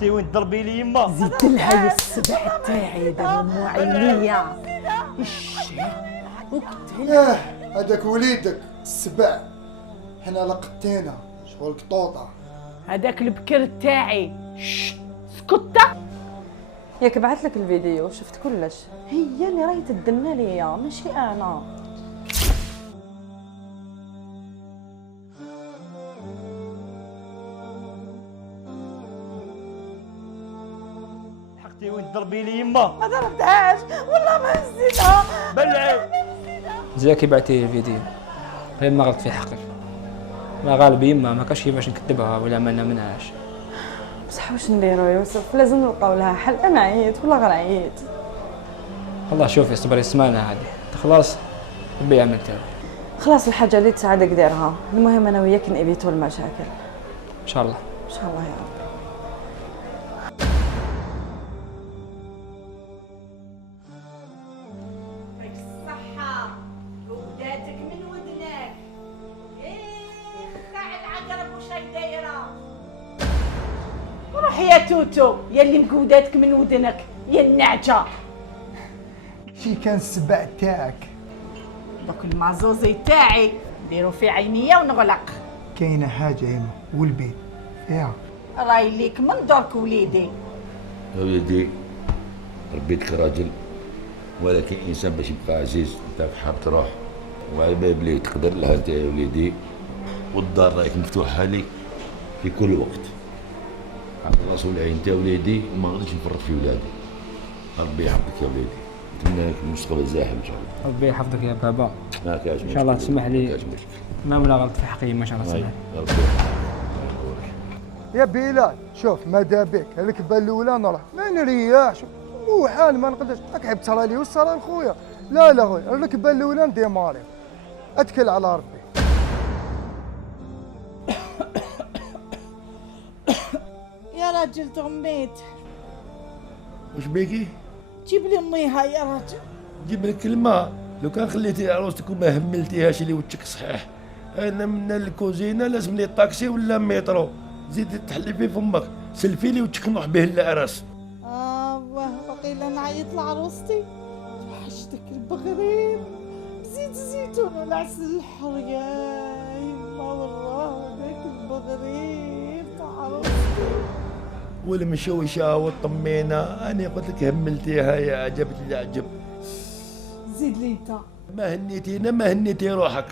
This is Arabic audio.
اختي وين تضربي لي يما؟ زيد لها يا السبع تاعي دابا مو عينيا. ايه هذاك وليدك السبع، حنا لقطينا شغل قطوطه. هذاك البكر تاعي. سكتة. ياك بعث لك الفيديو شفت كلش. هي اللي راهي تدنا ليا ماشي انا. اختي وين تضربي لي يما؟ ما ضربتهاش والله ما نسيتها. بلعي زاكي بعتي الفيديو غير ما غلط في حقك، ما غالب يما ما كاش كيفاش نكتبها ولا ما نمنعهاش. بصح واش نديرو يوسف؟ لازم نلقاو لها حل. انا عييت والله غير عييت. والله شوفي صبري السمانه هذه خلاص ربي يعمل تاعو. خلاص الحاجه اللي تساعدك ديرها، المهم انا وياك نبيتو المشاكل ان شاء الله. ان شاء الله يا رب. الصحة وداتك من ودنك. تاع العقرب وش هي دايرة؟ روح يا توتو يا اللي مقوداتك من ودنك يا النعجة. شي كان السبع تاعك؟ دوك المازوزي تاعي نديرو في عينيا ونغلق. كاينه حاجه هنا والبيت فيها. راي ليك من درك وليدي. يا وليدي ربيتك راجل، ولكن انسان باش يبقى عزيز انت حاب تروح، وعلى باب لي تقدر لها انت يا وليدي، والدار رايك مفتوحه لي في كل وقت. على راس والعين انت يا وليدي، ما غاديش نفرط في ولادي. ربي يحفظك يا وليدي، نتمنى لك المستقبل زاهر ان شاء الله. ربي يحفظك يا بابا. ما كاش ان شاء الله تسمح لي. ما كاش مشكل. ما ولا غلط في حقي ما شاء الله تسمح. ربي يحفظك. يا بلال شوف ماذا بك الكبه الاولى نروح ما نريحش، مو حال ما نقدرش. راك حب تصرى لي وصرى لخويا. لا خويا الركبه الاولى نديماري، اتكل على ربي. يا راجل تغميت واش بيكي؟ جيب لي ميها يا راجل. جيب لك الماء. لو كان خليتي عروستك وما هملتيهاش اللي وجهك صحيح، انا من الكوزينه لازم لي طاكسي ولا مترو. زيدي تحلي في فمك، سلفي لي وجهك نروح به للعراس. واه وقيلا نعيط لعروستي. وحشتك البغرير بزيت الزيتون والعسل الحر يا يما. والله هذاك البغرير تاع عروستي. والمشوشه والطمينه انا قلت لك هملتيها يا عجبت اللي عجب. زيد لي انت. ما هنيتينا ما هنيتي روحك.